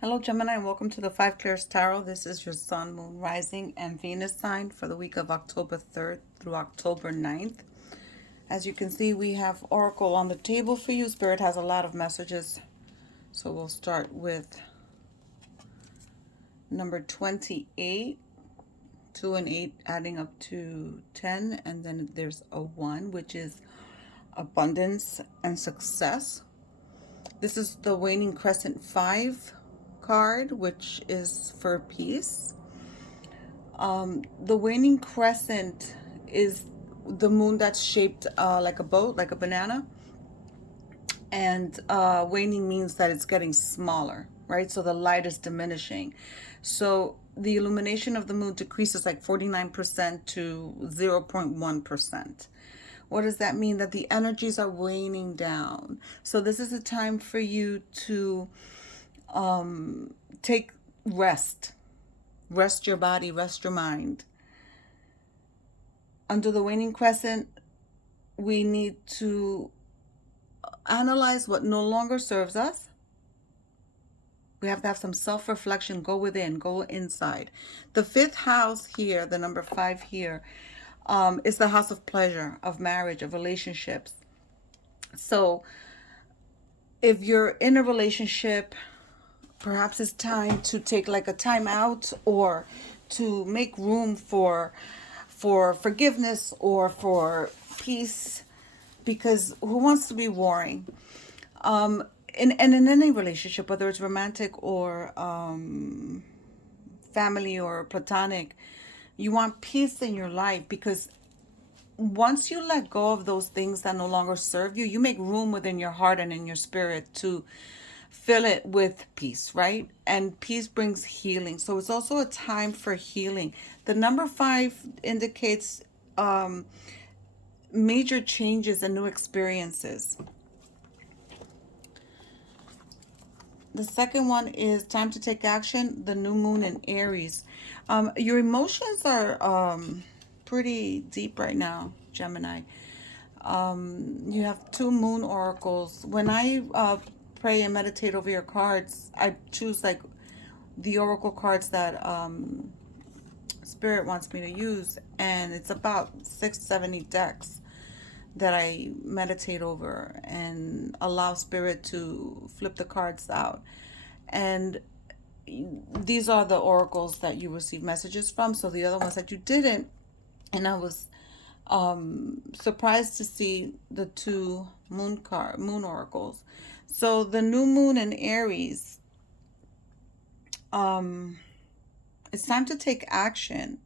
Hello, Gemini, and welcome to the Five Clears Tarot. This is your Sun, Moon, Rising, and Venus sign for the week of October 3rd through October 9th. As you can see, we have Oracle on the table for you. Spirit has a lot of messages. So we'll start with number 28, 2 and 8 adding up to 10. And then there's a 1, which is abundance and success. This is the Waning Crescent 5 card, which is for peace. The waning crescent is the moon that's shaped like a boat, like a banana. And waning means that it's getting smaller, right? So the light is diminishing. So the illumination of the moon decreases like 49% to 0.1%. What does that mean? That the energies are waning down. So this is a time for you to take rest. Rest your body, rest your mind. Under the waning crescent, we need to analyze what no longer serves us. We have to have some self-reflection, go within, go inside. The fifth house here, the number 5 here, is the house of pleasure, of marriage, of relationships. So if you're in a relationship, perhaps it's time to take like a time out, or to make room for forgiveness or for peace, because who wants to be warring? In any relationship, whether it's romantic or family or platonic, you want peace in your life, because once you let go of those things that no longer serve you, you make room within your heart and in your spirit to fill it with peace, right? And peace brings healing. So it's also a time for healing. The number 5 indicates major changes and new experiences. The second one is time to take action, the new moon in Aries. Your emotions are pretty deep right now, Gemini. You have 2 moon oracles. When I pray and meditate over your cards, I choose like the oracle cards that Spirit wants me to use, and it's about 670 decks that I meditate over and allow Spirit to flip the cards out. And these are the oracles that you receive messages from. So the other ones that you didn't, and I was surprised to see the 2 moon oracles. So the new moon in Aries, it's time to take action.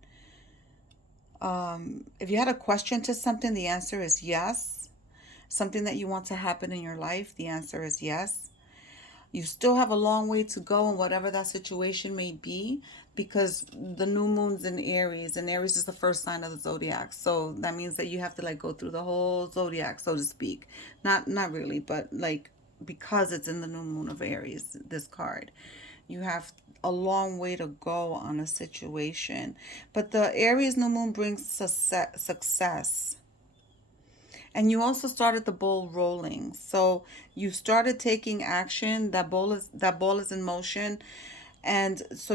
If you had a question to something, the answer is yes. Something that you want to happen in your life, the answer is yes. You still have a long way to go in whatever that situation may be, because the new moon's in Aries, and Aries is the first sign of the zodiac. So that means that you have to like go through the whole zodiac, so to speak. Not really, but like, because it's in the new moon of Aries, this card, you have a long way to go on a situation. But the Aries new moon brings success. And you also started the ball rolling. So you started taking action. That ball is in motion. And so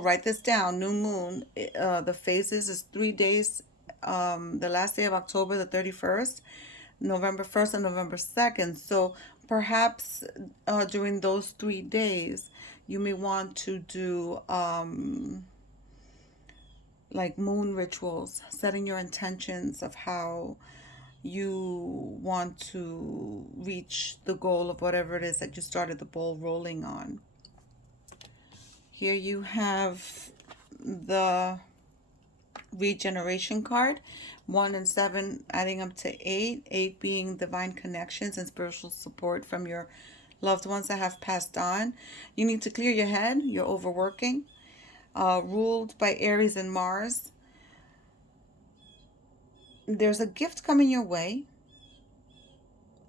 write this down. New moon, the phases is 3 days. The last day of October, the 31st, November 1st, and November 2nd. So perhaps during those 3 days, you may want to do like moon rituals, setting your intentions of how you want to reach the goal of whatever it is that you started the ball rolling on. Here you have the Regeneration card, 1 and 7 adding up to 8, 8 being divine connections and spiritual support from your loved ones that have passed on. You need to clear your head, you're overworking. Ruled by Aries and Mars. There's a gift coming your way,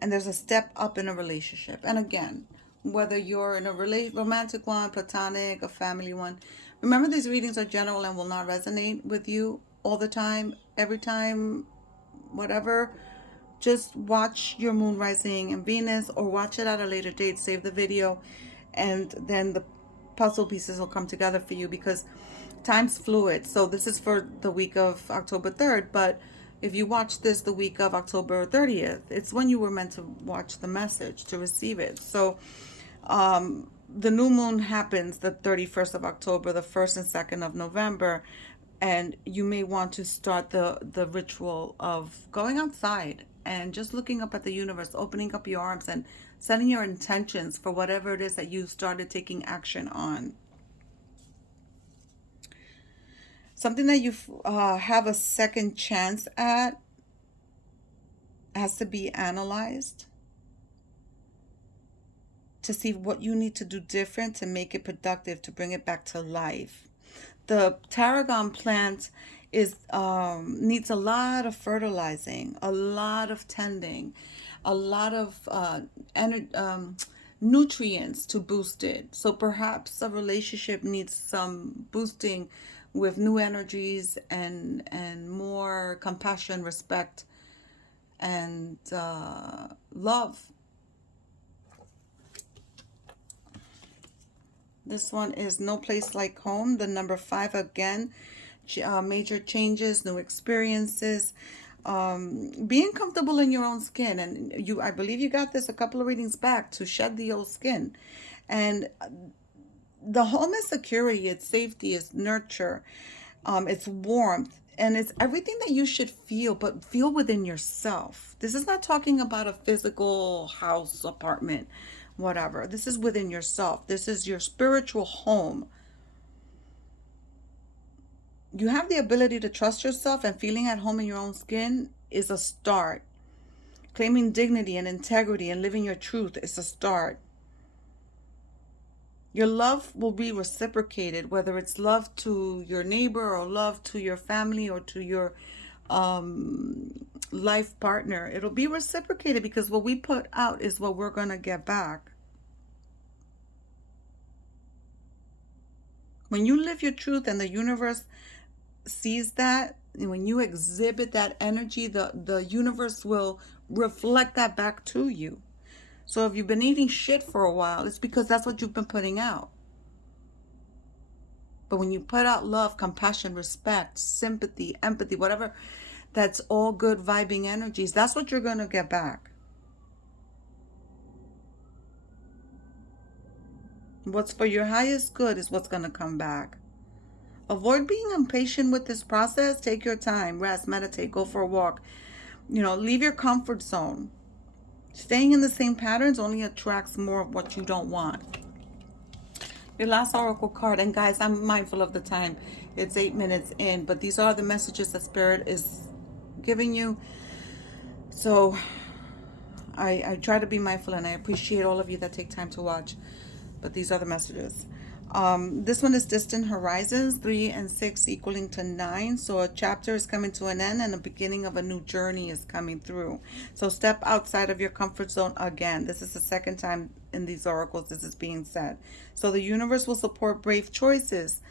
and there's a step up in a relationship. And again, whether you're in a romantic one, platonic, a family one, remember these readings are general and will not resonate with you all the time, every time, whatever. Just watch your moon, rising, and Venus, or watch it at a later date. Save the video, and then puzzle pieces will come together for you, because time's fluid. So this is for the week of October 3rd, but if you watch this the week of October 30th, it's when you were meant to watch the message, to receive it. So the new moon happens the 31st of October, the 1st and 2nd of November, and you may want to start the ritual of going outside and just looking up at the universe, opening up your arms and setting your intentions for whatever it is that you started taking action on. Something that you have a second chance at has to be analyzed to see what you need to do different to make it productive, to bring it back to life. The tarragon plant is needs a lot of fertilizing, a lot of tending, a lot of nutrients to boost it. So perhaps a relationship needs some boosting with new energies and more compassion, respect, and love. This one is No Place Like Home, the number 5 again. Major changes, new experiences, being comfortable in your own skin. And I believe you got this a couple of readings back, to shed the old skin. And the home is security, it's safety, it's nurture, it's warmth, and it's everything that you should feel, but feel within yourself. This is not talking about a physical house, apartment, whatever. This is within yourself. This is your spiritual home. You have the ability to trust yourself, and feeling at home in your own skin is a start. Claiming dignity and integrity and living your truth is a start. Your love will be reciprocated, whether it's love to your neighbor or love to your family or to your life partner. It'll be reciprocated, because what we put out is what we're going to get back. When you live your truth and the universe sees that, and when you exhibit that energy, the universe will reflect that back to you. So if you've been eating shit for a while, it's because that's what you've been putting out. But when you put out love, compassion, respect, sympathy, empathy, whatever, that's all good vibing energies, that's what you're going to get back. What's for your highest good is what's going to come back. Avoid being impatient with this process. Take your time, rest, meditate, go for a walk. Leave your comfort zone. Staying in the same patterns only attracts more of what you don't want. Your last oracle card, and guys, I'm mindful of the time. It's 8 minutes in, but these are the messages that Spirit is giving you. So I try to be mindful, and I appreciate all of you that take time to watch. But these are the messages. This one is Distant Horizons, 3 and 6 equaling to 9. So a chapter is coming to an end and the beginning of a new journey is coming through. So step outside of your comfort zone again. This is the second time in these oracles this is being said. So the universe will support brave choices.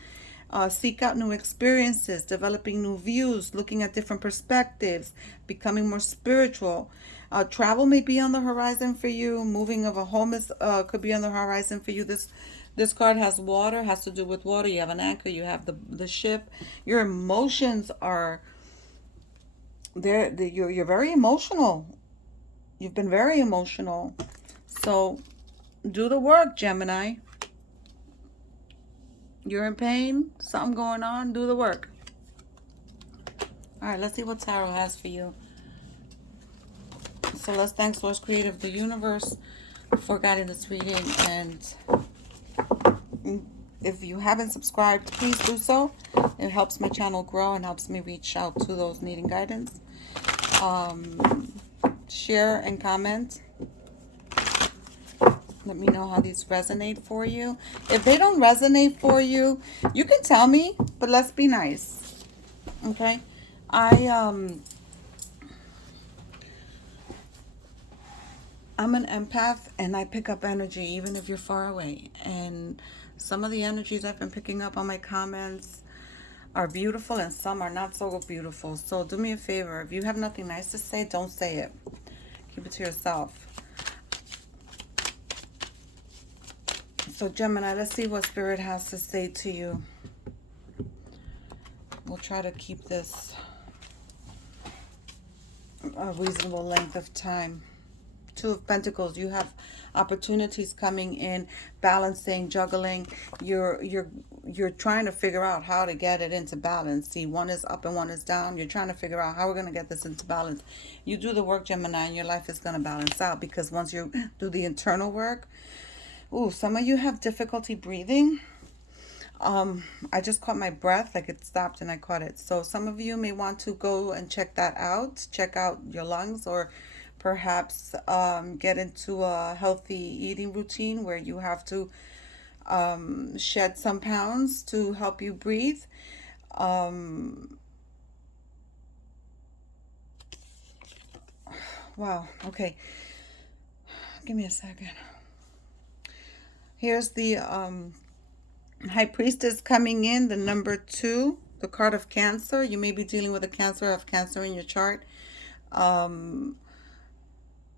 Seek out new experiences, developing new views, looking at different perspectives, becoming more spiritual. Travel may be on the horizon for you. Moving of a home could be on the horizon for you. This card has water, has to do with water. You have an anchor, you have the ship. Your emotions are there. You're very emotional. You've been very emotional. So do the work, Gemini. You're in pain, something going on, do the work. All right, let's see what Tarot has for you. So let's thank Source Creative, the universe, for guiding this reading. And if you haven't subscribed, please do so. It helps my channel grow and helps me reach out to those needing guidance. Share and comment. Let me know how these resonate for you. If they don't resonate for you, you can tell me, but let's be nice. Okay? I'm an empath, and I pick up energy even if you're far away. And some of the energies I've been picking up on my comments are beautiful, and some are not so beautiful. So do me a favor. If you have nothing nice to say, don't say it. Keep it to yourself. So Gemini, let's see what Spirit has to say to you. We'll try to keep this a reasonable length of time. Two of Pentacles, you have opportunities coming in, balancing, juggling. You're trying to figure out how to get it into balance. See, one is up and one is down. You're trying to figure out how we're going to get this into balance. You do the work, Gemini, and your life is going to balance out, because once you do the internal work, some of you have difficulty breathing. I just caught my breath, like it stopped and I caught it. So some of you may want to go and check that out. Check out your lungs, or perhaps get into a healthy eating routine where you have to shed some pounds to help you breathe. Wow, okay. Give me a second. Here's the High Priestess coming in, the number 2, the card of Cancer. You may be dealing with a Cancer, have Cancer in your chart.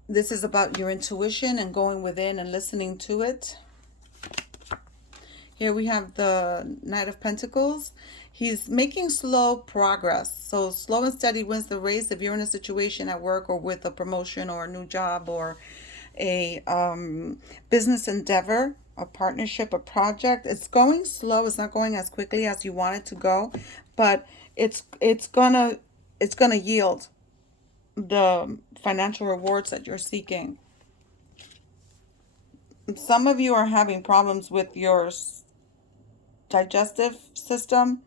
This is about your intuition and going within and listening to it. Here we have the Knight of Pentacles. He's making slow progress. So slow and steady wins the race. If you're in a situation at work or with a promotion or a new job or a business endeavor, a partnership, a project, it's going slow. It's not going as quickly as you want it to go, but it's gonna yield the financial rewards that you're seeking. Some of you are having problems with your digestive system.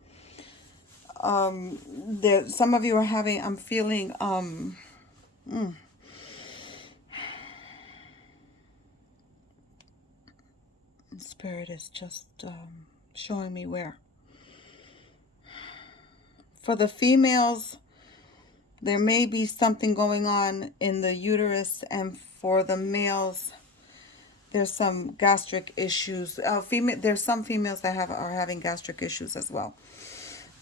Some of you are having, I'm feeling, Spirit is just showing me where. For the females, there may be something going on in the uterus, and for the males, there's some gastric issues. There's some females that are having gastric issues as well.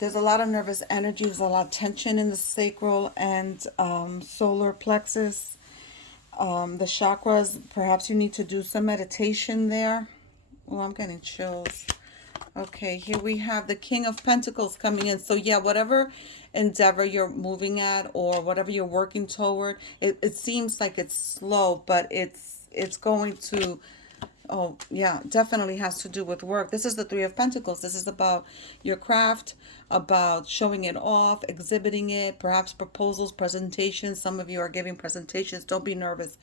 There's a lot of nervous energy. There's a lot of tension in the sacral and solar plexus. The chakras, perhaps you need to do some meditation there. Well, I'm getting chills. Okay, here we have the King of Pentacles coming in. So yeah, whatever endeavor you're moving at or whatever you're working toward, it seems like it's slow, but it's going to, oh yeah, definitely has to do with work. This is the Three of Pentacles. This is about your craft, about showing it off, exhibiting it, perhaps proposals, presentations. Some of you are giving presentations. Don't be nervous.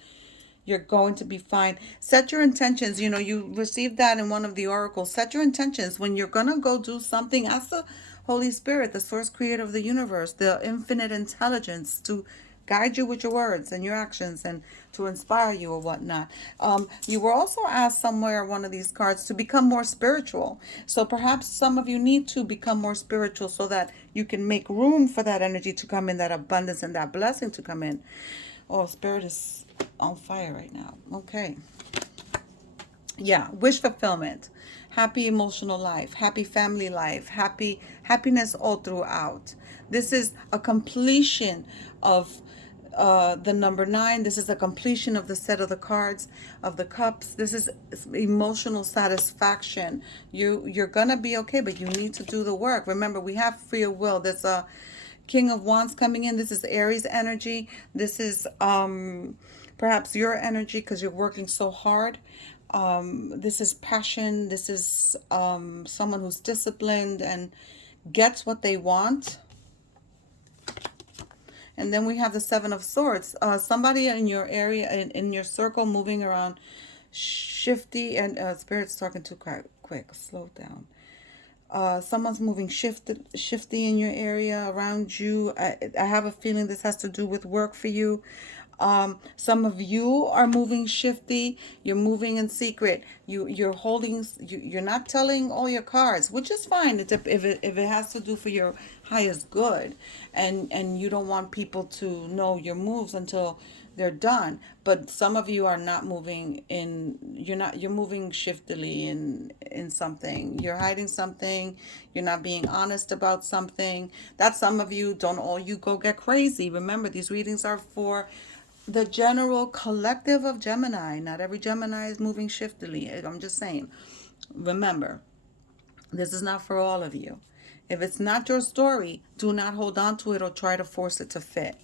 You're going to be fine. Set your intentions. You know, you received that in one of the oracles. Set your intentions. When you're going to go do something, ask the Holy Spirit, the source creator of the universe, the infinite intelligence, to guide you with your words and your actions and to inspire you or whatnot. You were also asked somewhere, one of these cards, to become more spiritual. So perhaps some of you need to become more spiritual so that you can make room for that energy to come in, that abundance and that blessing to come in. Oh, Spirit is on fire right now. Okay. Yeah, wish fulfillment, happy emotional life, happy family life, happiness all throughout. This is a completion of the number 9. This is a completion of the set of the cards of the cups. This is emotional satisfaction. You're gonna be okay, but you need to do the work. Remember, we have free will. There's a King of Wands coming in. This is Aries energy. This is perhaps your energy because you're working so hard. This is passion. This is someone who's disciplined and gets what they want. And then we have the Seven of Swords. Somebody in your area, in your circle, moving around shifty, and Spirit's talking too quick. Slow down. Someone's moving shifty in your area around you. I have a feeling this has to do with work for you. Some of you are moving shifty. You're moving in secret. You're holding. You're not telling all your cards, which is fine. If it has to do for your highest good, and you don't want people to know your moves until they're done. But some of you are not moving in. You're moving shiftily in something. You're hiding something. You're not being honest about something. That's some of you. Don't all you go get crazy. Remember, these readings are for the general collective of Gemini. Not every Gemini is moving shiftily. I'm just saying. Remember, this is not for all of you. If it's not your story, do not hold on to it or try to force it to fit.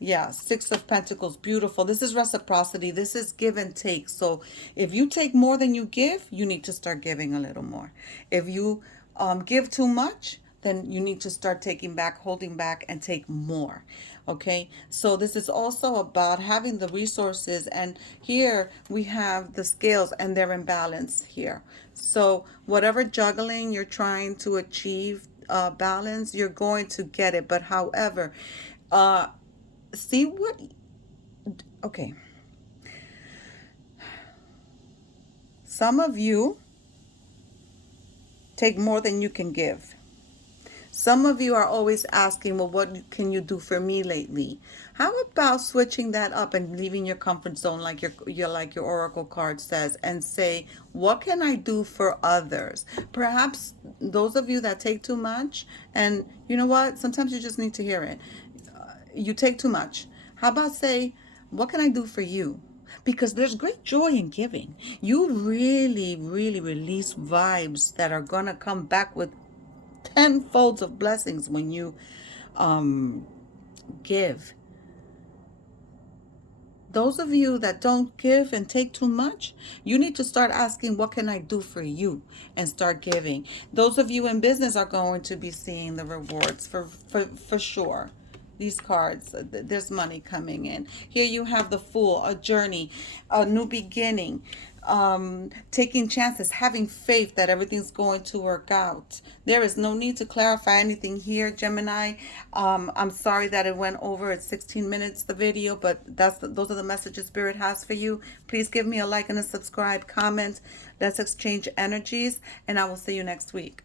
Yeah, Six of Pentacles, beautiful. This is reciprocity. This is give and take. So if you take more than you give, you need to start giving a little more. If you give too much, then you need to start taking back, holding back, and take more. Okay, so this is also about having the resources. And here we have the scales and they're in balance here. So whatever juggling you're trying to achieve, balance, you're going to get it. But however, uh, see what, okay, some of you take more than you can give. Some of you are always asking, well, what can you do for me lately? How about switching that up and leaving your comfort zone like your oracle card says, and say, what can I do for others? Perhaps those of you that take too much, and you know what? Sometimes you just need to hear it. You take too much. How about say, what can I do for you? Because there's great joy in giving. You really, really release vibes that are going to come back with tenfolds of blessings when you give. Those of you that don't give and take too much, you need to start asking, what can I do for you? And start giving. Those of you in business are going to be seeing the rewards for sure. These cards, there's money coming in. Here you have the Fool, a journey, a new beginning, taking chances, having faith that everything's going to work out. There is no need to clarify anything here, Gemini. I'm sorry that it went over at 16 minutes, the video, but those are the messages Spirit has for you. Please give me a like and a subscribe, comment. Let's exchange energies, and I will see you next week.